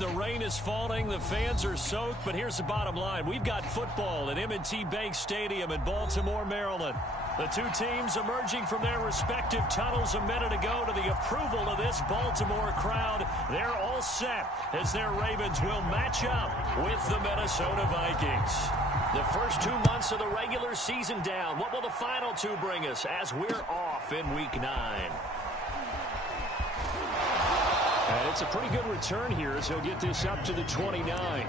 The rain is falling. The fans are soaked. But here's the bottom line. We've got football at M&T Bank Stadium in Baltimore, Maryland. The two teams emerging from their respective tunnels a minute ago to the approval of this Baltimore crowd. They're all set as their Ravens will match up with the Minnesota Vikings. The first 2 months of the regular season down. What will the final two bring us as we're off in Week 9? And it's a pretty good return here as he'll get this up to the 29.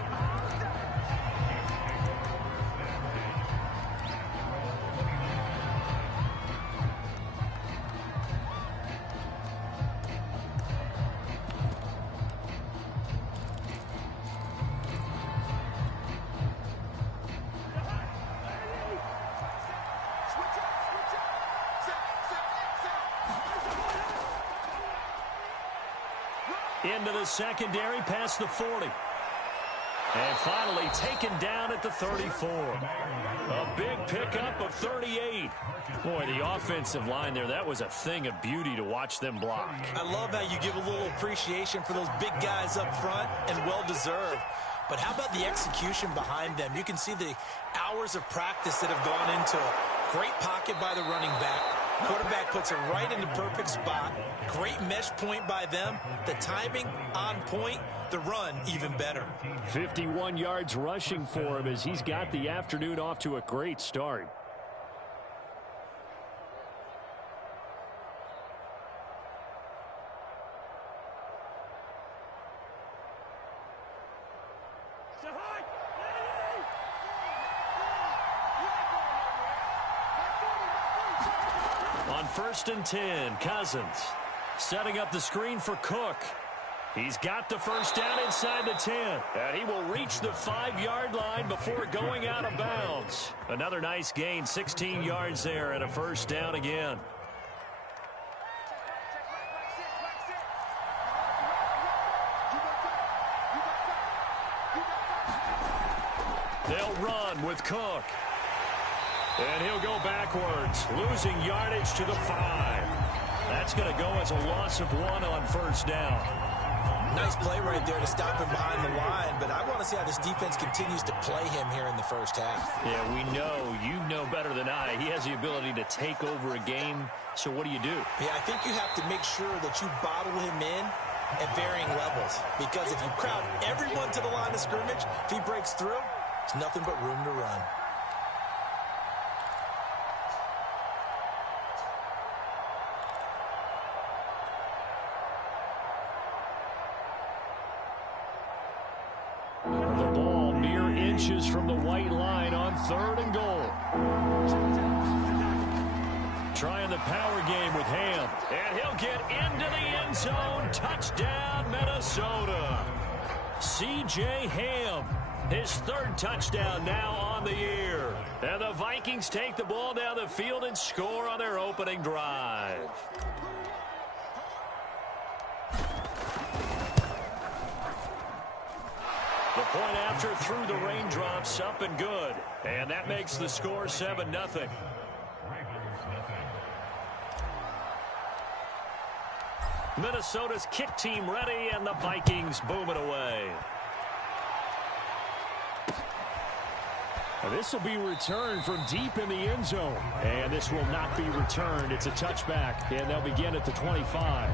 Into the secondary past the 40. And finally taken down at the 34. A big pickup of 38. Boy, the offensive line there, that was a thing of beauty to watch them block. I love how you give a little appreciation for those big guys up front, and well-deserved. But how about the execution behind them? You can see the hours of practice that have gone into it. Great pocket by the running back. Quarterback puts it right in the perfect spot. Great mesh point by them. The timing on point. The run even better. 51 yards rushing for him as he's got the afternoon off to a great start. On 1st and 10, Cousins setting up the screen for Cook. He's got the first down inside the 10. And he will reach the 5-yard line before going out of bounds. Another nice gain, 16 yards there and a first down again. They'll run with Cook. And he'll go backwards, losing yardage to the 5. That's going to go as a loss of 1 on first down. Nice play right there to stop him behind the line, but I want to see how this defense continues to play him here in the first half. Yeah, we know. You know better than I. He has the ability to take over a game, so what do you do? Yeah, I think you have to make sure that you bottle him in at varying levels, because if you crowd everyone to the line of scrimmage, if he breaks through, there's nothing but room to run. From the white line on 3rd and goal. Trying the power game with Ham. And he'll get into the end zone. Touchdown, Minnesota. C.J. Ham. His 3rd touchdown now on the year. And the Vikings take the ball down the field and score on their opening drive. The point after through the raindrops, up and good. And that makes the score 7-0. Minnesota's kick team ready, and the Vikings boom it away. This will be returned from deep in the end zone. And this will not be returned. It's a touchback, and they'll begin at the 25.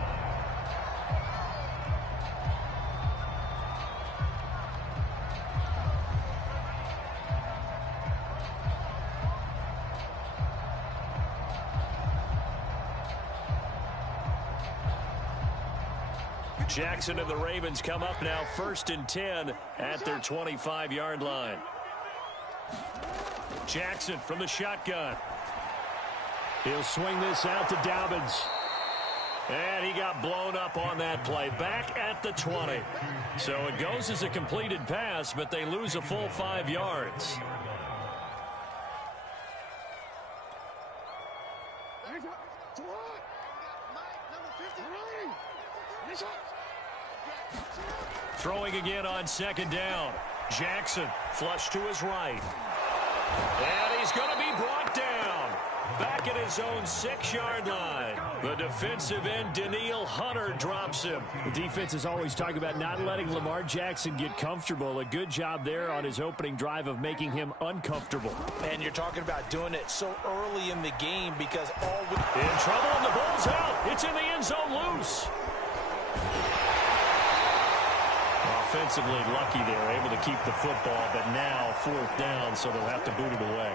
Jackson and the Ravens come up now 1st and 10 at their 25-yard line. Jackson from the shotgun. He'll swing this out to Dobbins. And he got blown up on that play. Back at the 20. So it goes as a completed pass, but they lose a full 5 yards. Throwing again on 2nd down. Jackson flush to his right. And he's going to be brought down. back at his own 6-yard line. The defensive end, Danielle Hunter, drops him. The defense is always talking about not letting Lamar Jackson get comfortable. A good job there on his opening drive of making him uncomfortable. And you're talking about doing it so early in the game because all we... In trouble, and the ball's out. It's in the end zone loose. Offensively lucky they're able to keep the football, but now 4th down, so they'll have to boot it away.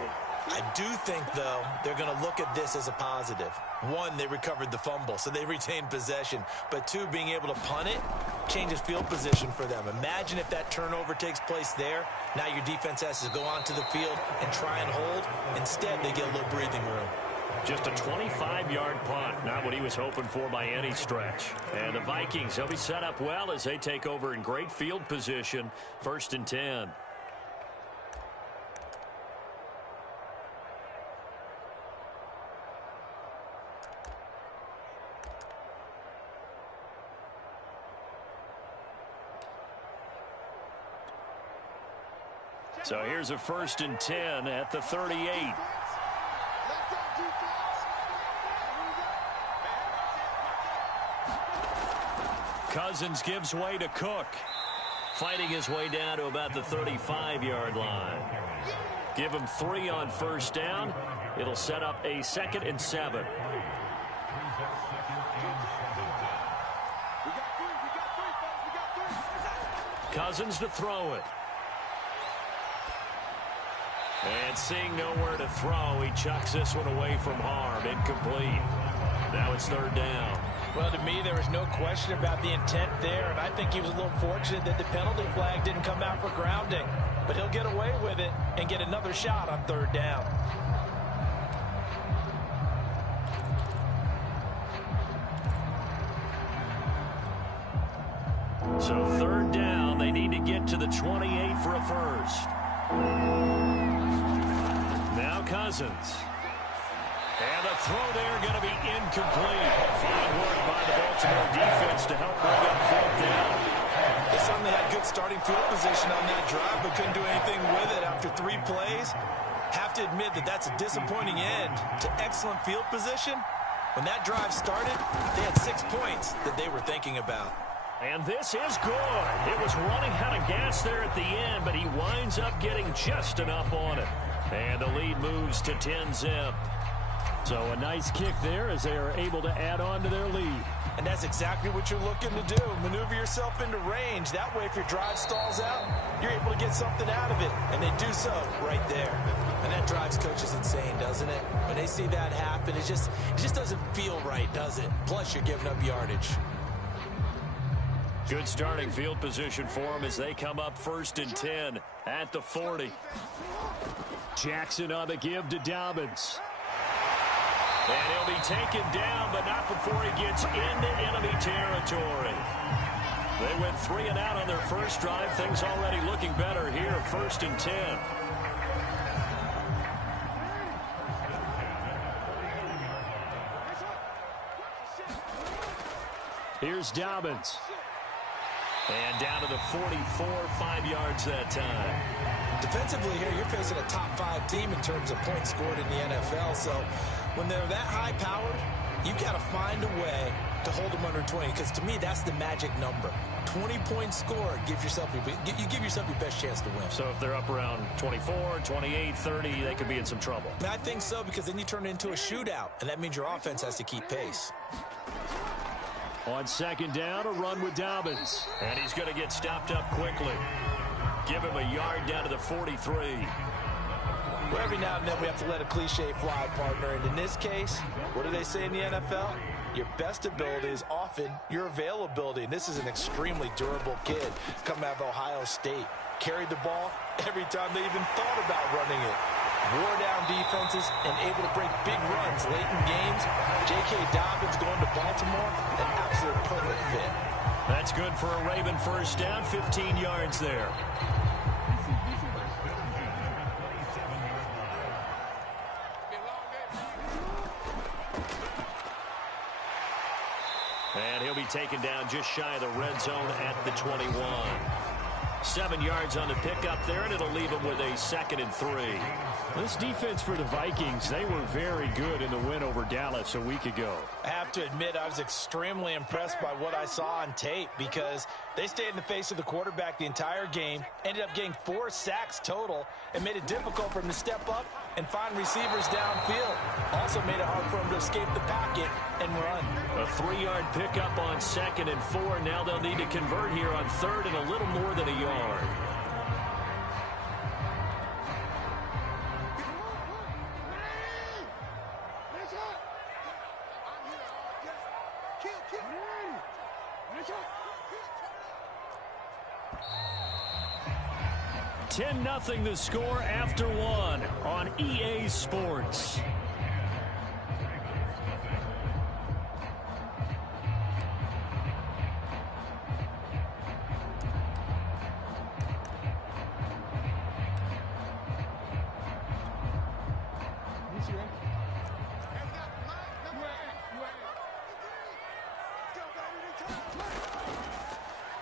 I do think, though, they're going to look at this as a positive. 1, they recovered the fumble, so they retained possession. But 2, being able to punt it changes field position for them. Imagine if that turnover takes place there. Now your defense has to go onto the field and try and hold. Instead, they get a little breathing room. Just a 25-yard punt, not what he was hoping for by any stretch. And the Vikings, they'll be set up well as they take over in great field position. 1st and 10. So here's a 1st and 10 at the 38. Cousins gives way to Cook. Fighting his way down to about the 35-yard line. Give him 3 on 1st down. It'll set up a 2nd and 7. Cousins to throw it. And seeing nowhere to throw, he chucks this one away from harm. Incomplete. Now it's 3rd down. Well, to me, there was no question about the intent there, and I think he was a little fortunate that the penalty flag didn't come out for grounding. But he'll get away with it and get another shot on 3rd down. So 3rd down, they need to get to the 28 for a 1st. Now Cousins. And the throw there going to be incomplete. Fine work by the Baltimore defense to help bring up 4th down. They certainly had good starting field position on that drive, but couldn't do anything with it after 3 plays. Have to admit that that's a disappointing end to excellent field position. When that drive started, they had 6 points that they were thinking about. And this is good. It was running out of gas there at the end, but he winds up getting just enough on it. And the lead moves to 10-zip. So a nice kick there as they are able to add on to their lead. And that's exactly what you're looking to do. Maneuver yourself into range. That way, if your drive stalls out, you're able to get something out of it. And they do so right there. And that drives coaches insane, doesn't it? When they see that happen, it just doesn't feel right, does it? Plus, you're giving up yardage. Good starting field position for them as they come up 1st and 10 at the 40. Jackson on the give to Dobbins. And he'll be taken down, but not before he gets into enemy territory. They went 3 and out on their first drive. Things already looking better here, 1st and 10. Here's Dobbins. And down to the 44, 5 yards that time. Defensively here, you're facing a top 5 team in terms of points scored in the NFL. So when they're that high-powered, you got to find a way to hold them under 20. Because to me, that's the magic number. 20 points scored, you give yourself your best chance to win. So if they're up around 24, 28, 30, they could be in some trouble. I think so, because then you turn it into a shootout, and that means your offense has to keep pace. On 2nd down, a run with Dobbins. And he's going to get stopped up quickly. Give him a yard down to the 43. Well, every now and then we have to let a cliche fly, partner. And in this case, what do they say in the NFL? Your best ability is often your availability. And this is an extremely durable kid coming out of Ohio State. Carried the ball every time they even thought about running it. Wore down defenses and able to break big runs late in games. J.K. Dobbins going to Baltimore, an absolute perfect fit. That's good for a Raven 1st down, 15 yards there. And he'll be taken down just shy of the red zone at the 21. 7 yards on the pickup there, and it'll leave them with a 2nd and 3. This defense for the Vikings, they were very good in the win over Dallas a week ago. I have to admit, I was extremely impressed by what I saw on tape because they stayed in the face of the quarterback the entire game, ended up getting 4 sacks total, and made it difficult for him to step up and find receivers downfield. Also made it hard for him to escape the pocket and run. A 3-yard pickup on 2nd and 4. Now they'll need to convert here on 3rd and a little more than a yard. $10-0 the score after 1 on EA Sports.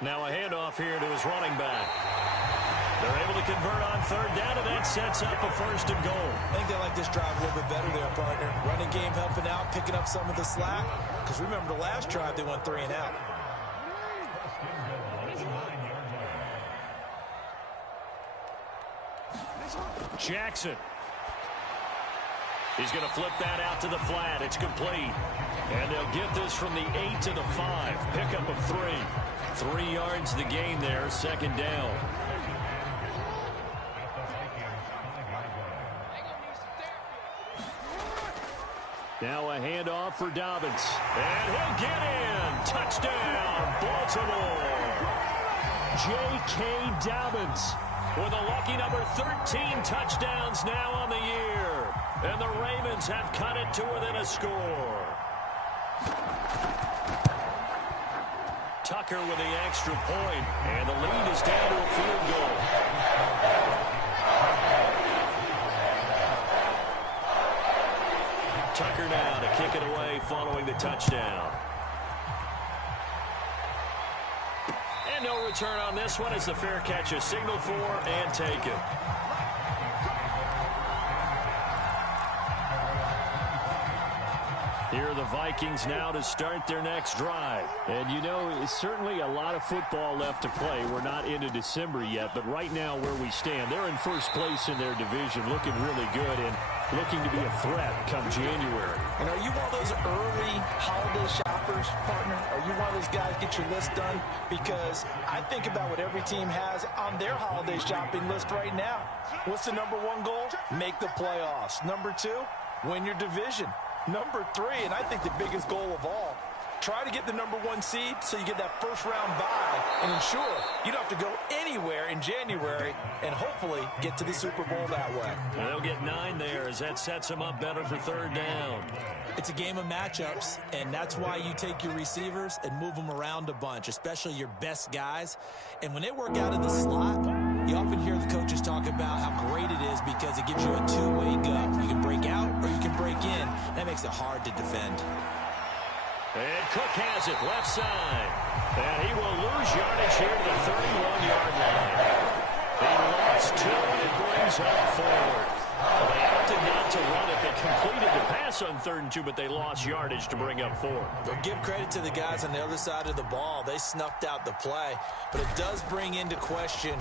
Now a handoff here to his running back. They're able to convert on 3rd down, and that sets up a 1st and goal. I think they like this drive a little bit better there, partner. Running game helping out, picking up some of the slack. Because remember, the last drive, they went 3 and out. Jackson. He's going to flip that out to the flat. It's complete. And they'll get this from the 8 to the 5. Pickup of 3. 3 yards the gain there, 2nd down. Now a handoff for Dobbins. And he'll get in. Touchdown, Baltimore. J.K. Dobbins with a lucky number 13 touchdowns now on the year. And the Ravens have cut it to within a score. Tucker with the extra point. And the lead is down to a field goal. Tucker now to kick it away following the touchdown. And no return on this one as the fair catch is signaled for and taken. Here are the Vikings now to start their next drive. And you know, it's certainly a lot of football left to play. We're not into December yet, but right now where we stand, they're in first place in their division, looking really good and looking to be a threat come January. And are you one of those early holiday shoppers, partner? Are you one of those guys get your list done? Because I think about what every team has on their holiday shopping list right now. What's the number 1 goal? Make the playoffs. Number 2, win your division. Number 3, and I think the biggest goal of all, try to get the number 1 seed so you get that first-round bye and ensure you don't have to go anywhere in January and hopefully get to the Super Bowl that way. They'll get 9 there as that sets them up better for 3rd down. It's a game of matchups, and that's why you take your receivers and move them around a bunch, especially your best guys. And when they work out of the slot, you often hear the coaches talk about how great it is because it gives you a two-way go. You can break out or you can break in. That makes it hard to defend. And Cook has it left side. And he will lose yardage here to the 31-yard line. They lost 2, and it brings up 4th. They opted not to run it. They completed the pass on 3rd and 2, but they lost yardage to bring up 4. But give credit to the guys on the other side of the ball. They snuffed out the play. But it does bring into question,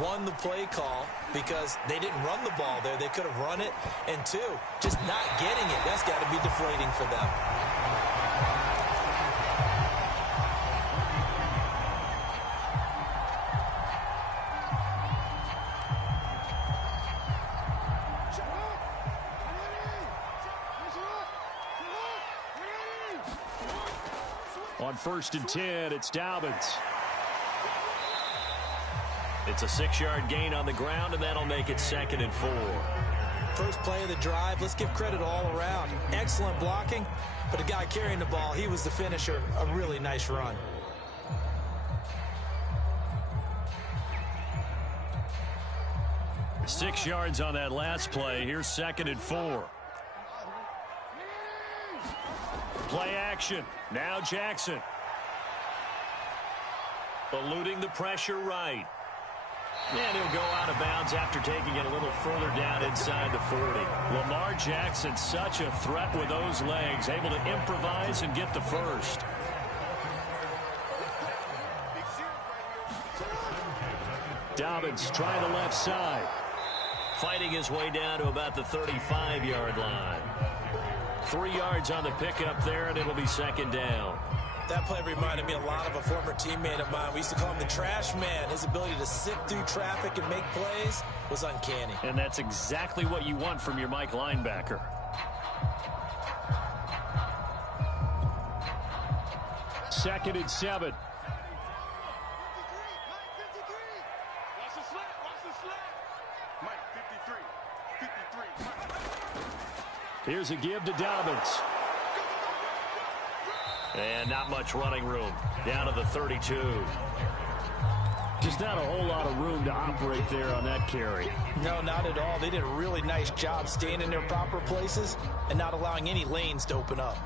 1, the play call, because they didn't run the ball there. They could have run it. And 2, just not getting it. That's got to be deflating for them. On 1st and 10, it's Dobbins. It's a 6-yard gain on the ground, and that'll make it 2nd and 4. First play of the drive, let's give credit all around. Excellent blocking, but the guy carrying the ball, he was the finisher. A really nice run. Six yards on that last play. Here's 2nd and 4. Play action. Now Jackson. Eluding the pressure right. And he'll go out of bounds after taking it a little further down inside the 40. Lamar Jackson, such a threat with those legs, able to improvise and get the first. Dobbins trying the left side. Fighting his way down to about the 35-yard line. 3 yards on the pickup there, and it'll be second down. That play reminded me a lot of a former teammate of mine. We used to call him the trash man. His ability to sift through traffic and make plays was uncanny. And that's exactly what you want from your Mike linebacker. Second and 7. Here's a give to Dobbins. And not much running room. Down to the 32. Just not a whole lot of room to operate there on that carry. No, not at all. They did a really nice job staying in their proper places and not allowing any lanes to open up.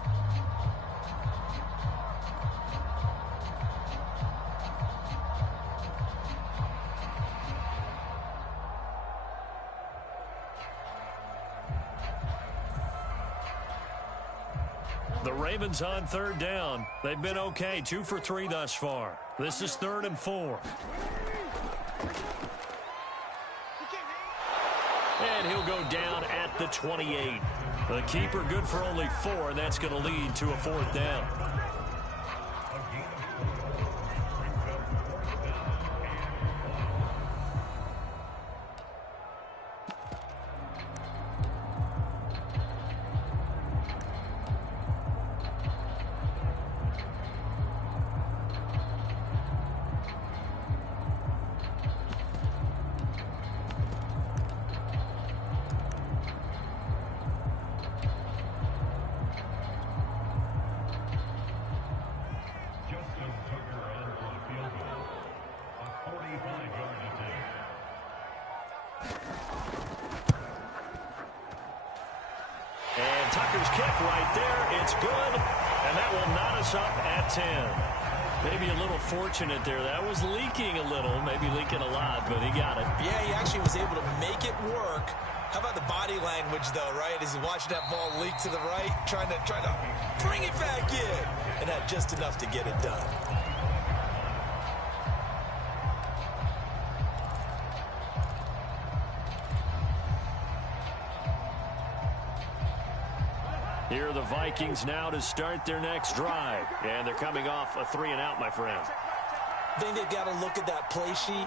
The Ravens on third down. They've been okay, 2 for 3 thus far. This is 3rd and 4. And he'll go down at the 28. The keeper good for only 4, and that's going to lead to a 4th down. Tucker's kick right there. It's good. And that will knot us up at 10. Maybe a little fortunate there. That was leaking a little, maybe leaking a lot, but he got it. Yeah, he actually was able to make it work. How about the body language, though, right? As he watched that ball leak to the right, trying to bring it back in. And had just enough to get it done. Here are the Vikings now to start their next drive. And they're coming off a 3-and-out, my friend. I think they've got to look at that play sheet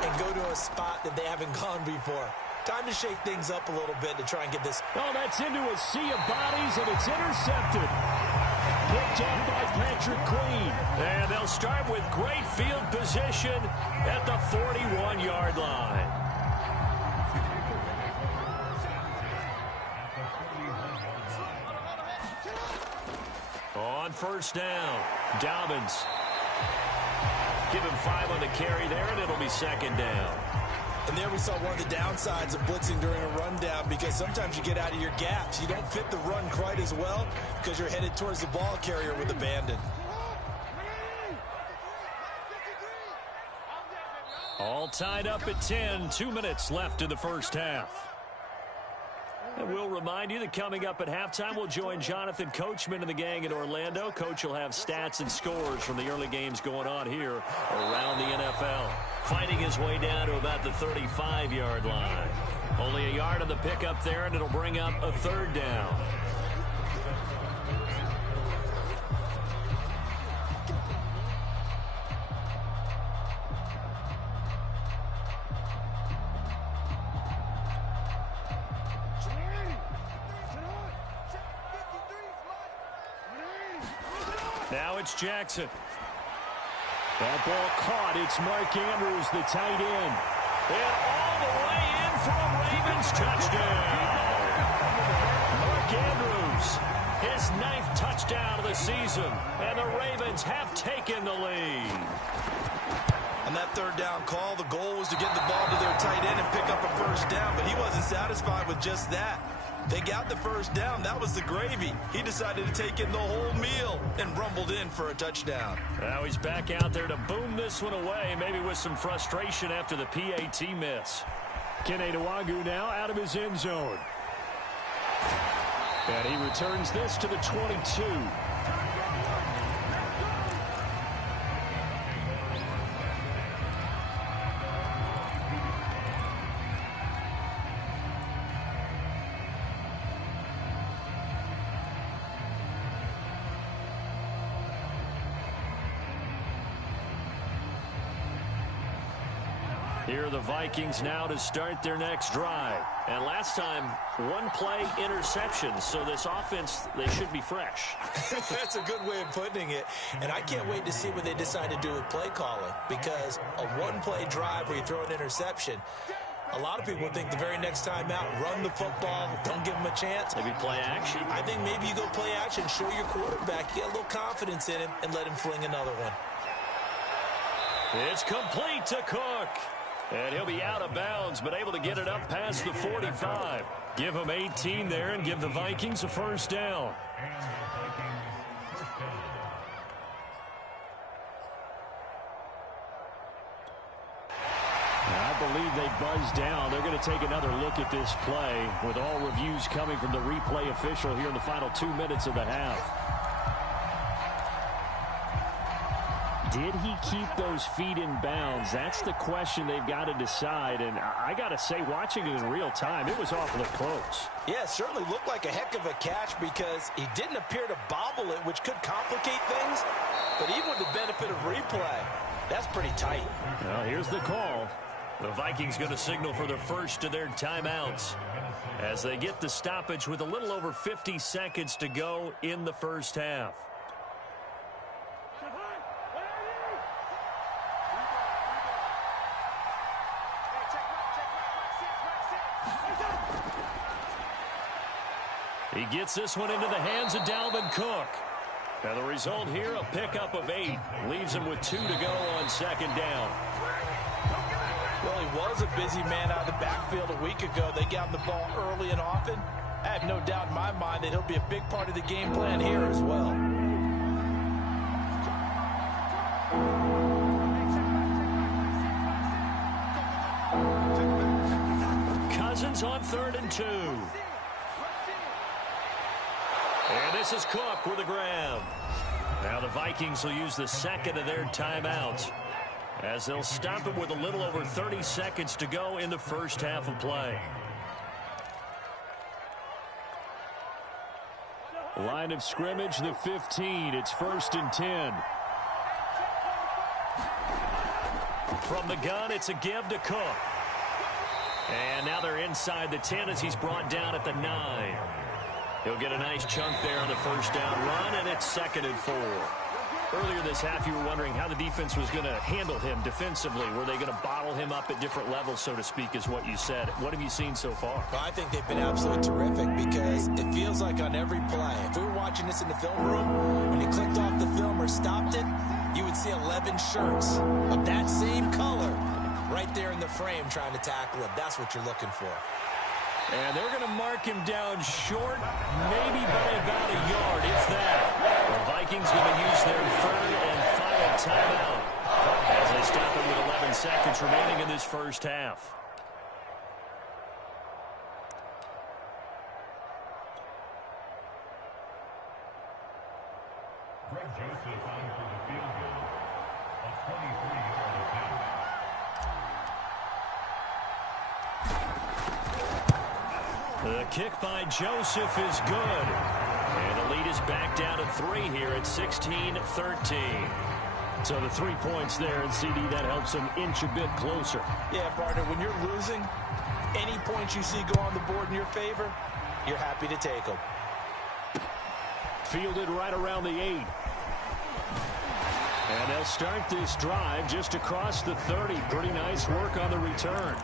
and go to a spot that they haven't gone before. Time to shake things up a little bit to try and get this. Oh, that's into a sea of bodies, and it's intercepted. Picked up by Patrick Queen. And they'll start with great field position at the 41-yard line. On first down, Dobbins. Give him 5 on the carry there, and it'll be second down. And there we saw one of the downsides of blitzing during a rundown, because sometimes you get out of your gaps. You don't fit the run quite as well because you're headed towards the ball carrier with abandon. All tied up at 10, 2 minutes left in the first half. And we'll remind you that coming up at halftime, we'll join Jonathan Coachman and the gang in Orlando. Coach will have stats and scores from the early games going on here around the NFL. Fighting his way down to about the 35-yard line. Only a yard on the pickup there, and it'll bring up a 3rd down. Now it's Jackson. That ball caught. It's Mark Andrews, the tight end. And all the way in for a Ravens touchdown. Mark Andrews, his 9th touchdown of the season. And the Ravens have taken the lead. On that 3rd down call, the goal was to get the ball to their tight end and pick up a first down, but he wasn't satisfied with just that. They got the first down. That was the gravy. He decided to take in the whole meal and rumbled in for a touchdown. Now he's back out there to boom this one away, maybe with some frustration after the PAT miss. Keneduagu now out of his end zone. And he returns this to the 22. Here are the Vikings now to start their next drive. And last time, one play interception. So this offense, they should be fresh. That's a good way of putting it. And I can't wait to see what they decide to do with play calling. Because a one-play drive where you throw an interception, a lot of people think the very next time out, run the football, don't give them a chance. Maybe play action. I think maybe you go play action, show your quarterback, get a little confidence in him, and let him fling another one. It's complete to Cook. And he'll be out of bounds, but able to get it up past the 45. Give him 18 there and give the Vikings a first down. I believe they buzzed down. They're going to take another look at this play with all reviews coming from the replay official here in the final 2 minutes of the half. Did he keep those feet in bounds? That's the question they've got to decide. And I got to say, watching it in real time, it was awfully close. Yeah, it certainly looked like a heck of a catch because he didn't appear to bobble it, which could complicate things. But even with the benefit of replay, that's pretty tight. Well, here's the call. The Vikings going to signal for the first of their timeouts as they get the stoppage with a little over 50 seconds to go in the first half. He gets this one into the hands of Dalvin Cook. Now the result here, a pickup of 8. Leaves him with 2 to go on second down. Well, he was a busy man out of the backfield a week ago. They got him the ball early and often. I have no doubt in my mind that he'll be a big part of the game plan here as well. Cousins on 3rd and 2. And this is Cook with a grab. Now the Vikings will use the second of their timeouts as they'll stop him with a little over 30 seconds to go in the first half of play. Line of scrimmage, the 15. It's 1st and 10. From the gun, it's a give to Cook. And now they're inside the 10 as he's brought down at the 9. He'll get a nice chunk there on the first down run, and it's 2nd and 4. Earlier this half, you were wondering how the defense was going to handle him defensively. Were they going to bottle him up at different levels, so to speak, is what you said. What have you seen so far? Well, I think they've been absolutely terrific because it feels like on every play, if we were watching this in the film room, when he clicked off the film or stopped it, you would see 11 shirts of that same color right there in the frame trying to tackle him. That's what you're looking for. And they're going to mark him down short, maybe by about a yard, if that. The Vikings going to use their 3rd and final timeout as they stop him with 11 seconds remaining in this first half. The kick by Joseph is good. And the lead is back down to 3 here at 16-13. So the 3 points there, and CD, that helps them inch a bit closer. Yeah, partner, when you're losing, any points you see go on the board in your favor, you're happy to take them. Fielded right around the 8. And they'll start this drive just across the 30. Pretty nice work on the return.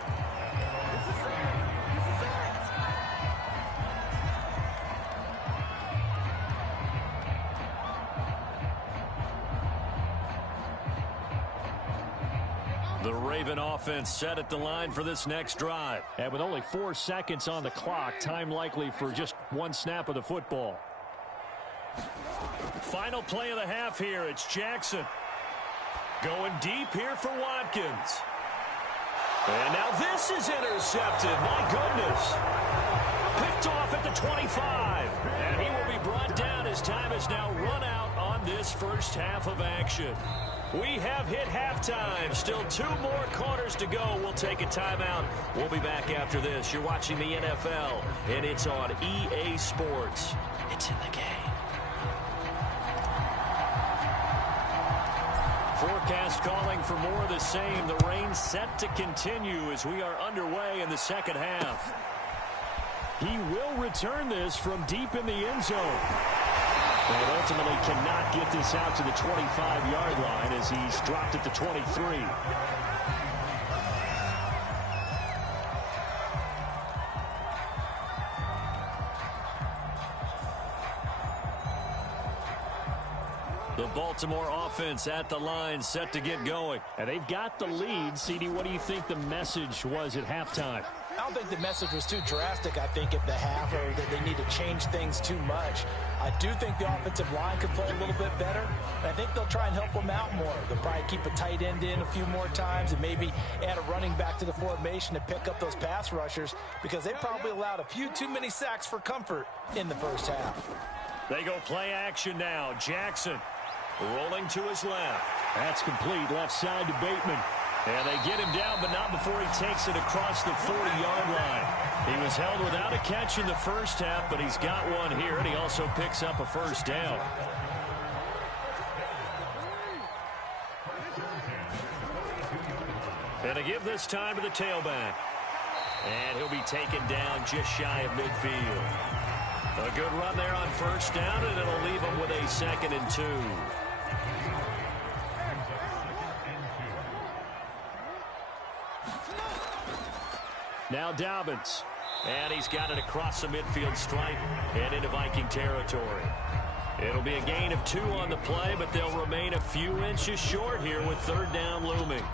The Raven offense set at the line for this next drive. And with only 4 seconds on the clock, time likely for just one snap of the football. Final play of the half here. It's Jackson. Going deep here for Watkins. And now this is intercepted. My goodness. Picked off at the 25. And he will be brought down as time has now run out on this first half of action. We have hit halftime. Still 2 more quarters to go. We'll take a timeout. We'll be back after this. You're watching the NFL, and it's on EA Sports. It's in the game. Forecast calling for more of the same. The rain set to continue as we are underway in the second half. He will return this from deep in the end zone. But ultimately cannot get this out to the 25-yard line as he's dropped at the 23. The Baltimore offense at the line, set to get going. And they've got the lead. CD, what do you think the message was at halftime? I don't think the message was too drastic, I think, at the half, or that they need to change things too much. I do think the offensive line could play a little bit better. I think they'll try and help them out more. They'll probably keep a tight end in a few more times and maybe add a running back to the formation to pick up those pass rushers, because they probably allowed a few too many sacks for comfort in the first half. They go play action now. Jackson rolling to his left. That's complete, left side to Bateman. And they get him down, but not before he takes it across the 40-yard line. He was held without a catch in the first half, but he's got one here, and he also picks up a first down. And to give this time to the tailback. And he'll be taken down just shy of midfield. A good run there on first down, and it'll leave him with a 2nd and 2. Now Dobbins. And he's got it across the midfield stripe and into Viking territory. It'll be a gain of 2 on the play, but they'll remain a few inches short here with 3rd down looming.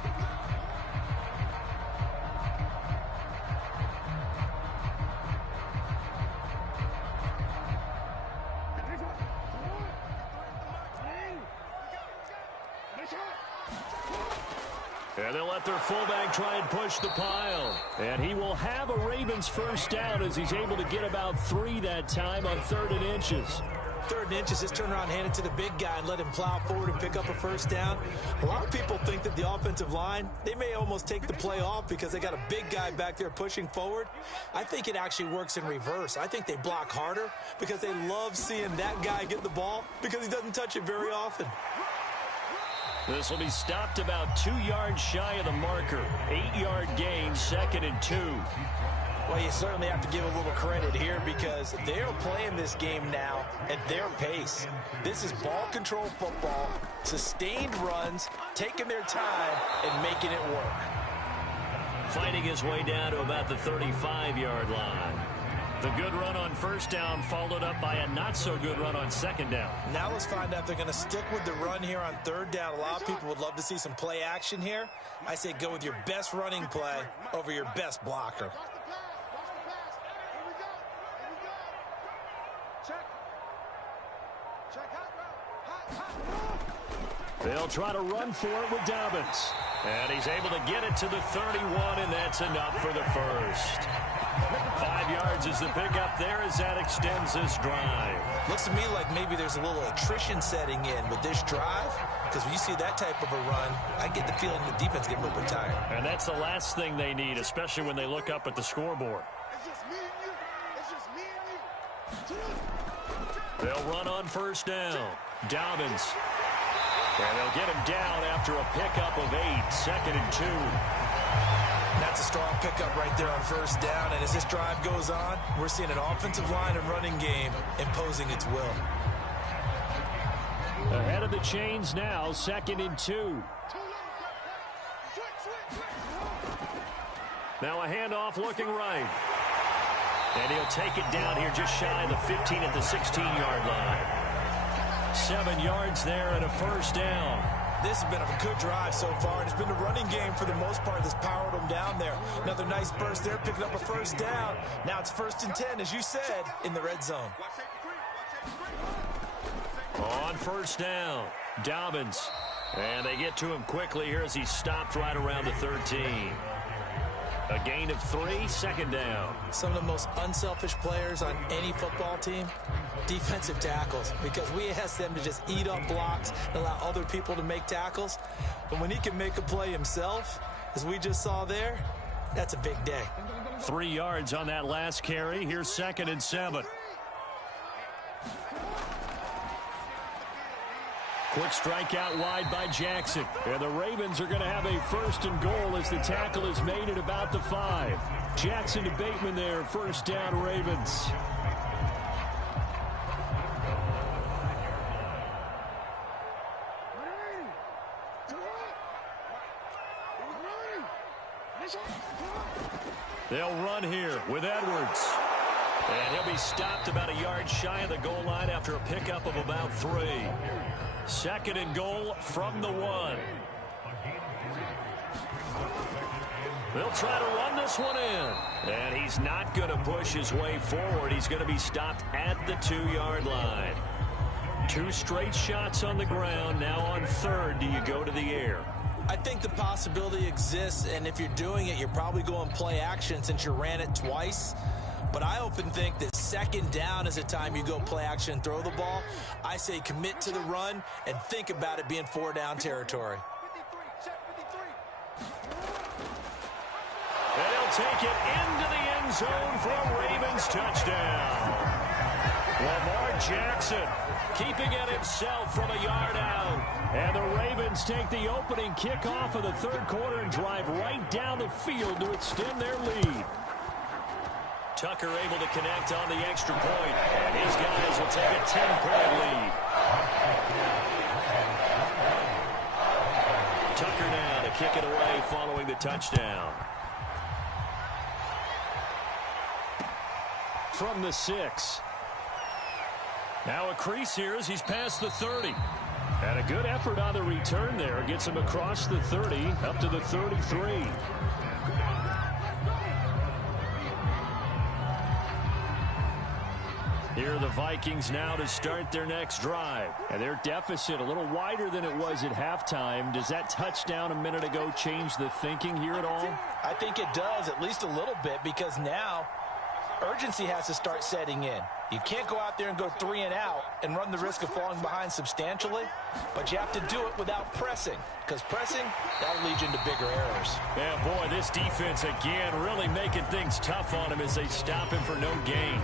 And they'll let their fullback try and push the pile. And he will have a Ravens first down as he's able to get about 3 that time on 3rd and inches. 3rd and inches, just turn around, hand it to the big guy and let him plow forward and pick up a first down. A lot of people think that the offensive line, they may almost take the play off because they got a big guy back there pushing forward. I think it actually works in reverse. I think they block harder because they love seeing that guy get the ball because he doesn't touch it very often. This will be stopped about 2 yards shy of the marker. 8-yard gain, 2nd and 2. Well, you certainly have to give a little credit here because they're playing this game now at their pace. This is ball control football, sustained runs, taking their time and making it work. Fighting his way down to about the 35-yard line. The good run on first down followed up by a not-so-good run on 2nd down. Now let's find out if they're going to stick with the run here on 3rd down. A lot of people would love to see some play action here. I say go with your best running play over your best blocker. They'll try to run for it with Dobbins. And he's able to get it to the 31, and that's enough for the first. 5 yards is the pickup there as that extends this drive. Looks to me like maybe there's a little attrition setting in with this drive, because when you see that type of a run, I get the feeling the defense getting a little bit tired. And that's the last thing they need, especially when they look up at the scoreboard. They'll run on first down. Dobbins. And they'll get him down after a pickup of 8, 2nd and 2. That's a strong pickup right there on first down. And as this drive goes on, we're seeing an offensive line and running game imposing its will. Ahead of the chains now, 2nd and 2. Now a handoff looking right. And he'll take it down here just shy of the 15 at the 16-yard line. 7 yards there and a first down. This has been a good drive so far, and it's been the running game for the most part that's powered them down there. Another nice burst there, picking up a first down. Now it's 1st and 10, as you said, in the red zone. On 1st down, Dobbins. And they get to him quickly here as he stopped right around the 13. A gain of 3, 2nd down. Some of the most unselfish players on any football team, defensive tackles, because we ask them to just eat up blocks and allow other people to make tackles. But when he can make a play himself, as we just saw there, that's a big day. 3 yards on that last carry. Here's 2nd and 7. Quick strike out wide by Jackson. And the Ravens are going to have a 1st and goal as the tackle is made at about the 5. Jackson to Bateman there, 1st down Ravens. They'll run here with Edwards. And he'll be stopped about a yard shy of the goal line after a pickup of about 3. 2nd and goal from the 1. They'll try to run this one in. And he's not going to push his way forward. He's going to be stopped at the 2-yard line. 2 straight shots on the ground. Now on 3rd, do you go to the air? I think the possibility exists, and if you're doing it, you're probably going play action since you ran it twice. But I often think that 2nd down is a time you go play action and throw the ball. I say commit to the run and think about it being 4-down territory. And he'll take it into the end zone for a Ravens touchdown. Lamar Jackson keeping it himself from a yard out. And the Ravens take the opening kickoff of the 3rd quarter and drive right down the field to extend their lead. Tucker able to connect on the extra point. And his guys will take a 10-point lead. Tucker now to kick it away following the touchdown. From the 6. Now a crease here as he's past the 30. And a good effort on the return there. Gets him across the 30 up to the 33. Here are the Vikings now to start their next drive. And their deficit a little wider than it was at halftime. Does that touchdown a minute ago change the thinking here at all? I think it does, at least a little bit, because now urgency has to start setting in. You can't go out there and go 3 and out and run the risk of falling behind substantially, but you have to do it without pressing, because pressing, that'll lead you into bigger errors. Yeah, boy, this defense again really making things tough on him as they stop him for no gain.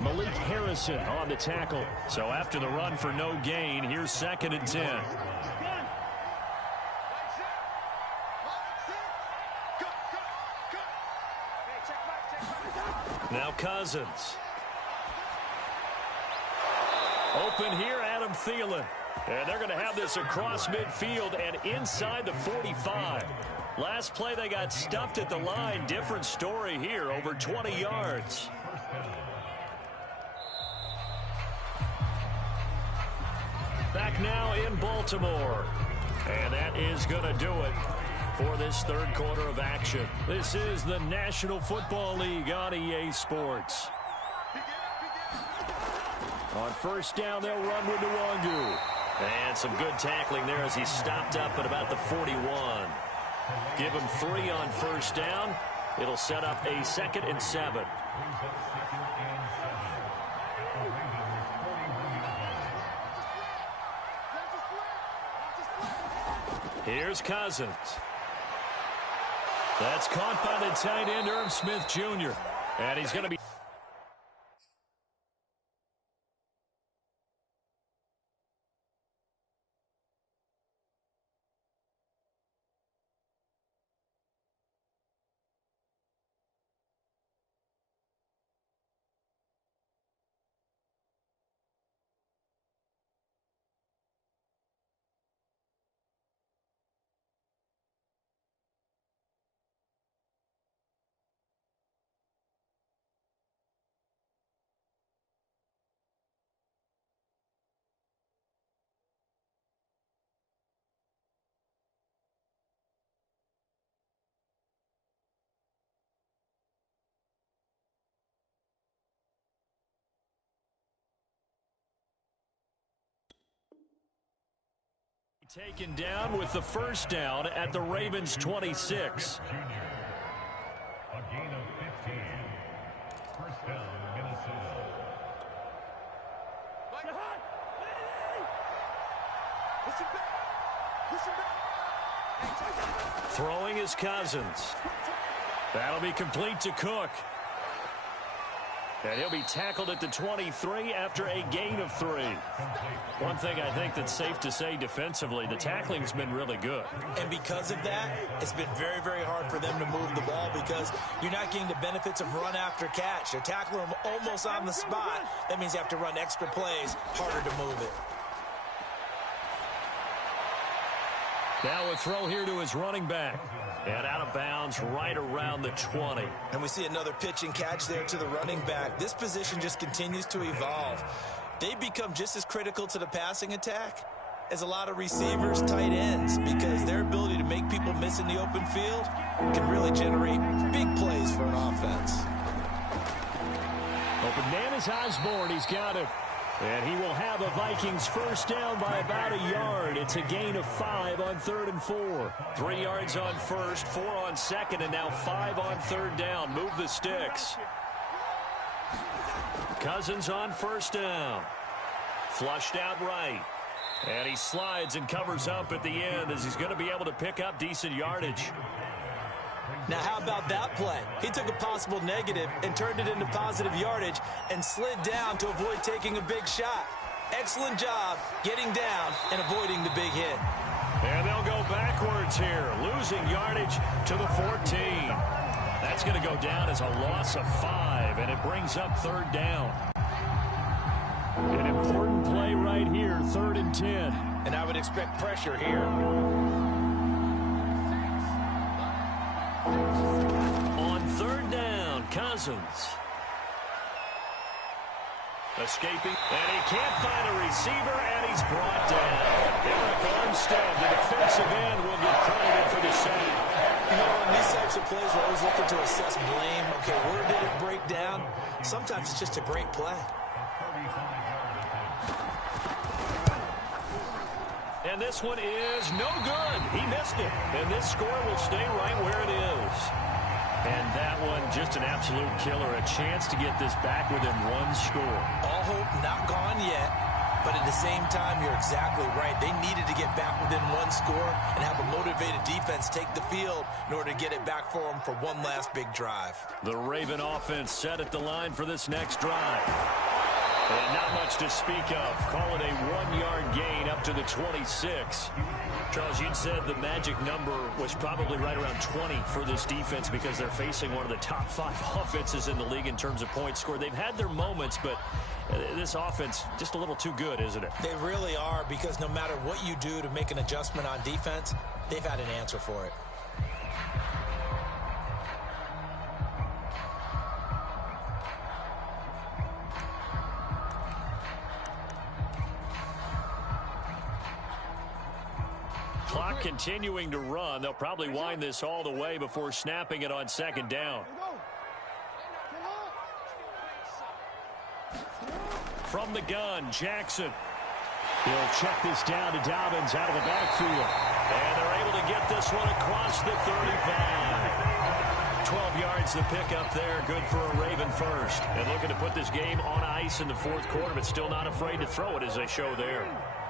Malik Harrison on the tackle. So after the run for no gain, here's 2nd and 10. Now Cousins. Open here, Adam Thielen. And they're going to have this across midfield and inside the 45. Last play they got stuffed at the line. Different story here, over 20 yards. Back now in Baltimore. And that is going to do it for this 3rd quarter of action. This is the National Football League on EA Sports. On 1st down, they'll run with Nwangu. And some good tackling there as he stopped up at about the 41. Give him 3 on 1st down. It'll set up a 2nd and 7. Here's Cousins. That's caught by the tight end, Irv Smith Jr. And he's going to be Taken down with the first down at the Ravens 26. A gain of 15. First down, Minnesota. Throwing is Cousins. That'll be complete to Cook. And he'll be tackled at the 23 after a gain of 3. One thing I think that's safe to say defensively, the tackling's been really good. And because of that, it's been very, very hard for them to move the ball because you're not getting the benefits of run after catch. They're tackling them almost on the spot. That means you have to run extra plays, harder to move it. Now a throw here to his running back. And out of bounds right around the 20. And we see another pitch and catch there to the running back. This position just continues to evolve. They've become just as critical to the passing attack as a lot of receivers, tight ends, because their ability to make people miss in the open field can really generate big plays for an offense. Open man is Osborne. He's got it. And he will have a Vikings first down by about a yard. It's a gain of 5 on 3rd and 4. 3 yards on first, 4 on second, and now 5 on 3rd down. Move the sticks. Cousins on first down. Flushed out right. And he slides and covers up at the end as he's going to be able to pick up decent yardage. Now, how about that play? He took a possible negative and turned it into positive yardage and slid down to avoid taking a big shot. Excellent job getting down and avoiding the big hit. And they'll go backwards here, losing yardage to the 14. That's going to go down as a loss of 5, and it brings up 3rd down. An important play right here, 3rd and 10. And I would expect pressure here. On 3rd down, Cousins. Escaping, and he can't find a receiver, and he's brought down. Eric Armstead, the defensive end, will get credited for the sack. You know, in these types of plays, we're always looking to assess blame. Okay, where did it break down? Sometimes it's just a great play. And this one is no good. He missed it. And this score will stay right where it is. And that one, just an absolute killer. A chance to get this back within 1 score. All hope not gone yet. But at the same time, you're exactly right. They needed to get back within 1 score and have a motivated defense take the field in order to get it back for them for one last big drive. The Raven offense set at the line for this next drive. And not much to speak of. Call it a 1-yard gain up to the 26. Charles, you'd said the magic number was probably right around 20 for this defense because they're facing one of the top 5 offenses in the league in terms of points scored. They've had their moments, but this offense just a little too good, isn't it? They really are, because no matter what you do to make an adjustment on defense, they've had an answer for it. Clock continuing to run. They'll probably wind this all the way before snapping it on 2nd down. From the gun, Jackson. He'll check this down to Dobbins out of the backfield. And they're able to get this one across the 35. 12 yards to pick up there. Good for a Raven first. And looking to put this game on ice in the 4th quarter, but still not afraid to throw it as they show there.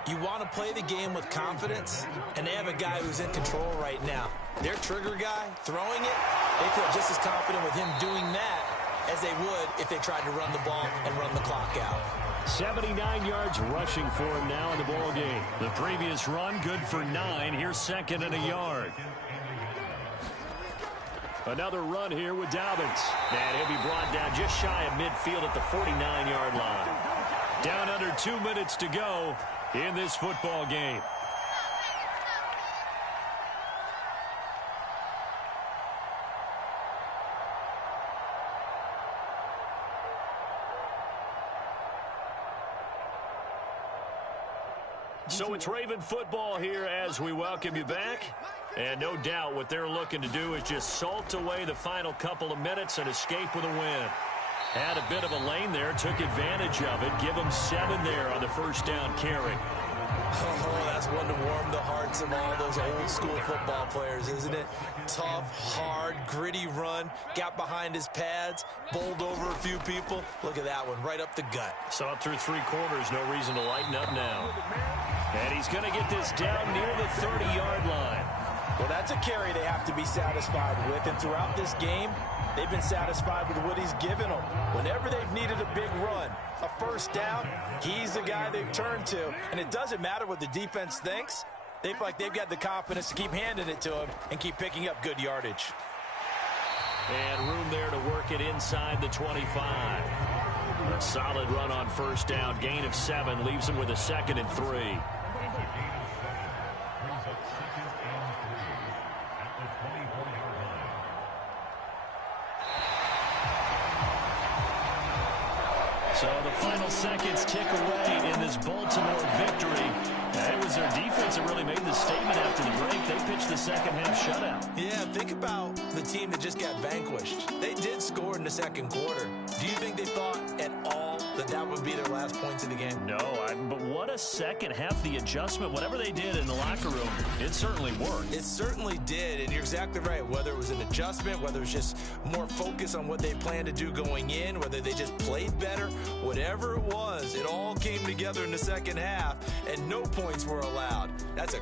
You want to play the game with confidence, and they have a guy who's in control right now. Their trigger guy, throwing it, they feel just as confident with him doing that as they would if they tried to run the ball and run the clock out. 79 yards rushing for him now in the ball game. The previous run, good for 9. Here's 2nd and a yard. Another run here with Dobbins. And he'll be brought down just shy of midfield at the 49-yard line. Down under 2 minutes to go in this football game. So it's Raven football here as we welcome you back. And no doubt what they're looking to do is just salt away the final couple of minutes and escape with a win. Had a bit of a lane there, took advantage of it. Give them 7 there on the first down carry. Oh, that's one to warm the hearts of all those old school football players, isn't it? Tough, hard, gritty run, got behind his pads, bowled over a few people. Look at that one, right up the gut. Saw it through 3 quarters, no reason to lighten up now. And he's going to get this down near the 30-yard line. Well, that's a carry they have to be satisfied with, and throughout this game, they've been satisfied with what he's given them. Whenever they've needed a big run, a first down, he's the guy they've turned to. And it doesn't matter what the defense thinks. They feel like they've got the confidence to keep handing it to him and keep picking up good yardage. And room there to work it inside the 25. A solid run on first down. Gain of 7 leaves him with a 2nd and 3. So the final seconds tick away in this Baltimore victory. It was their defense that really made the statement after the break. They pitched the second half shutout. Yeah, think about the team that just got vanquished. They did score in the second quarter. Do you think they thought at all that that would be their last points of the game? No, but what a second half. The adjustment, whatever they did in the locker room, it certainly worked. It certainly did, and you're exactly right. Whether it was an adjustment, whether it was just more focus on what they planned to do going in, whether they just played better, whatever it was, it all came together in the second half, and no points were allowed. That's a